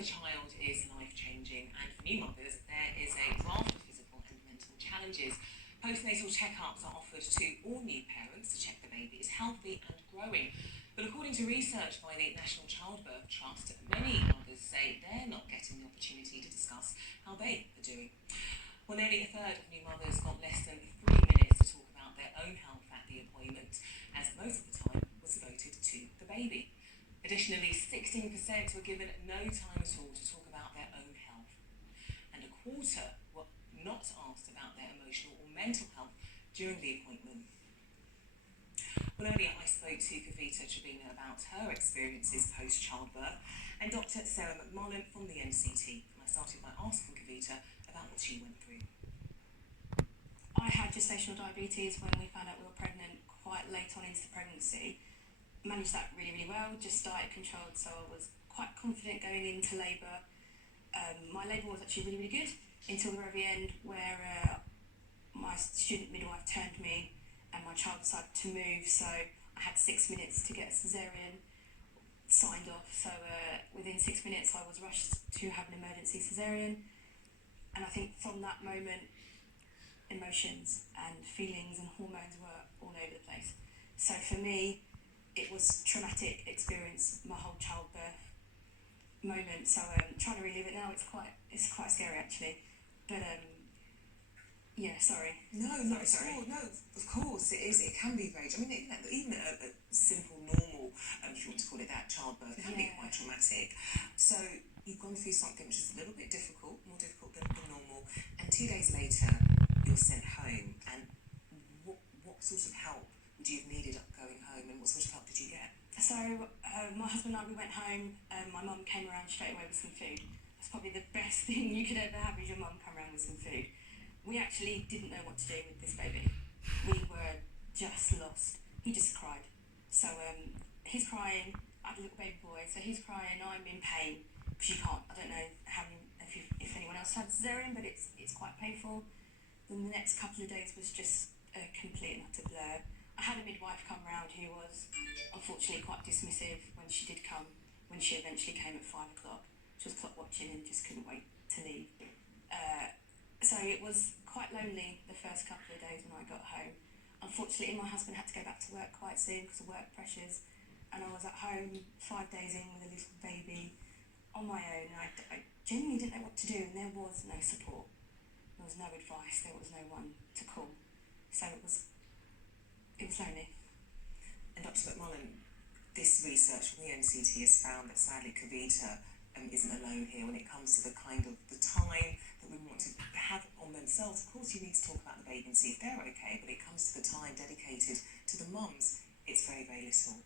a child is life-changing, and for new mothers, there is a raft of physical and mental challenges. Postnatal check-ups are offered to all new parents to check the baby is healthy and growing. But according to research by the National Childbirth Trust, many mothers say they're not getting the opportunity to discuss how they are doing. Well, nearly a third of new mothers got less than 3 minutes to talk about their own health at the appointment, as most of the time was devoted to the baby. Additionally, 16% were given no time at all to talk about their own health, and a quarter were not asked about their emotional or mental health during the appointment. Well, earlier I spoke to Kavita Trevena about her experiences post-childbirth, and Dr. Sarah McMullen from the NCT, and I started by asking Kavita about what she went through. I had gestational diabetes when we found out we were pregnant quite late on into the pregnancy. Managed that really, really well, just diet controlled, so I was quite confident going into labour. My labour was actually really, really good until the very end, where my student midwife turned me and my child decided to move, so I had 6 minutes to get a caesarean signed off. So within 6 minutes I was rushed to have an emergency caesarean, and I think from that moment emotions and feelings and hormones were all over the place. So for me, it was traumatic experience, my whole childbirth moment. So trying to relive it now, it's quite scary actually. But yeah, sorry. No, not at all. No, of course it is. It can be very. I mean, even a simple, normal, if you want to call it that, childbirth can be quite traumatic. So you've gone through something which is a little bit difficult, more difficult than normal, and 2 days later you're sent home. And what sort of help would you have needed going home, and what sort of help did you get? So my husband and I, we went home. My mum came around straight away with some food. That's probably the best thing you could ever have, is your mum come around with some food. We actually didn't know what to do with this baby. We were just lost. He just cried. So he's crying. I have a little baby boy, so he's crying. I'm in pain. She can't. I don't know if anyone else had cesarean, but it's quite painful. Then the next couple of days was just a complete and utter blur. I had a midwife come round who was unfortunately quite dismissive when she did come, when she eventually came at 5 o'clock. She was clock watching and just couldn't wait to leave. So it was quite lonely the first couple of days when I got home. Unfortunately, my husband had to go back to work quite soon because of work pressures, and I was at home 5 days in with a little baby on my own. I genuinely didn't know what to do, and there was no support. There was no advice. There was no one to call. So it was lonely. And Dr. McMullen, this research from the NCT has found that sadly Kavita isn't alone here when it comes to the kind of the time that we want to have on themselves. Of course you need to talk about the baby and see if they're okay, but it comes to the time dedicated to the mums, it's very, very little.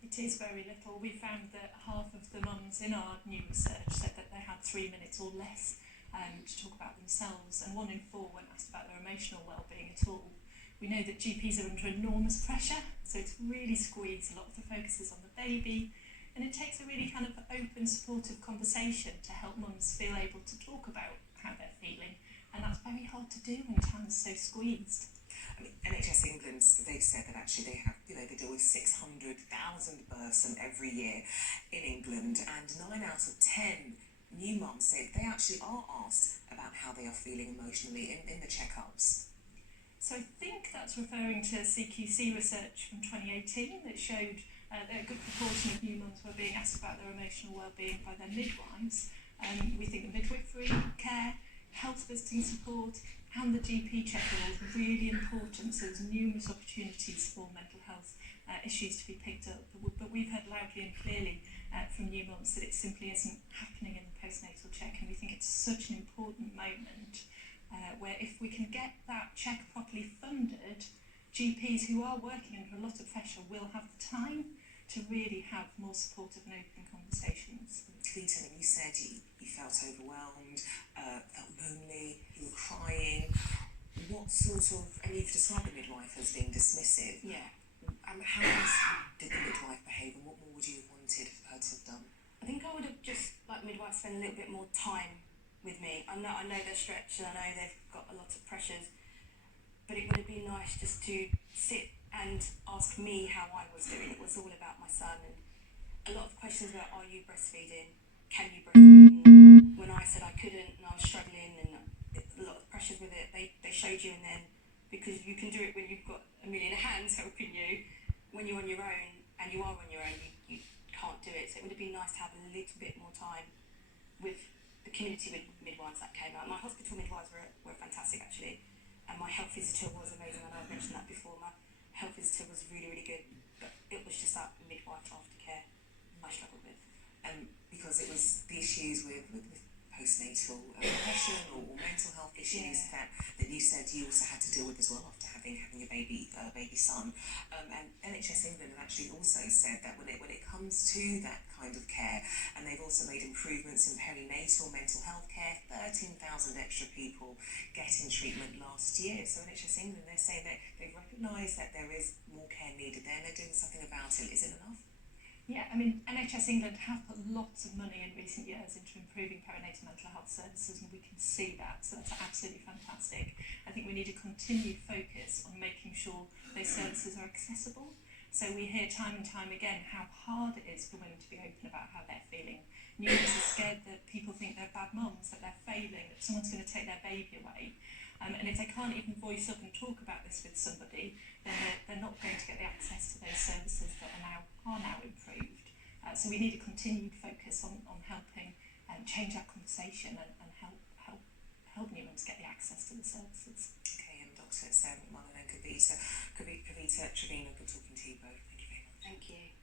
It is very little. We found that half of the mums in our new research said that they had 3 minutes or less to talk about themselves, and 1 in 4 when asked about their emotional well-being at all. We know that GPs are under enormous pressure, so it's really squeezed. A lot of the focus is on the baby, and it takes a really kind of open, supportive conversation to help mums feel able to talk about how they're feeling, and that's very hard to do when time is so squeezed. I mean, NHS England, they've said that actually they have, they deal with 600,000 births every year in England, and 9 out of 10 new mums say they actually are asked about how they are feeling emotionally in the checkups. So I think that's referring to CQC research from 2018 that showed that a good proportion of new mums were being asked about their emotional well-being by their midwives. We think the midwifery care, health visiting support, and the GP check are all really important, so there's numerous opportunities for mental health issues to be picked up. But we've heard loudly and clearly from new mums that it simply isn't happening in the postnatal check, and we think it's such an important moment where if we can get that check properly funded, GPs who are working under a lot of pressure will have the time to really have more supportive and open conversations. Kavita, you said you felt overwhelmed, felt lonely, you were crying. What sort of, and you've described the midwife as being dismissive. Yeah. How else did the midwife behave, and what more would you have wanted her to have done? I think I would have just like midwives spend a little bit more time with me. I know they're stretched and I know they've got a lot of pressures, but it would have been nice just to sit and ask me how I was doing. It was all about my son, and a lot of questions were, are you breastfeeding? can you breastfeed? And when I said I couldn't and I was struggling and a lot of pressures with it, they showed you, and then because you can do it when you've got a million hands helping you, when you're on your own and you are on your own, you can't do it. So it would have been nice to have a little bit more time with the community midwives that came out. My hospital midwives were fantastic actually, and my health visitor was amazing. I know I've mentioned that before. My health visitor was really, really good, but it was just that midwife aftercare I struggled with. Because it was the issues with postnatal depression or mental health issues that you said you also had to deal with as well after having your baby son. And NHS England have actually also said that when it comes to that kind of care, and they've also made improvements in perinatal mental health care, 13,000 extra people getting treatment last year. So NHS England, they're saying that they've recognised that there is more care needed there and they're doing something about it. Is it enough? Yeah, I mean, NHS England have put lots of money in recent years into improving perinatal mental health services, and we can see that, so that's absolutely fantastic. I think we need a continued focus on making sure those services are accessible. So we hear time and time again how hard it is for women to be open about how they're feeling. Newborns are scared that people think they're bad mums, that they're failing, that someone's going to take their baby away. And if they can't even voice up and talk about this with somebody, then they're not going to get the access to those services that are now improved. So we need a continued focus on helping change that conversation and help new mums get the access to the services. Okay, and Dr. Sarah McMullen and Kavita Trevena, good talking to you both. Thank you very much. Thank you.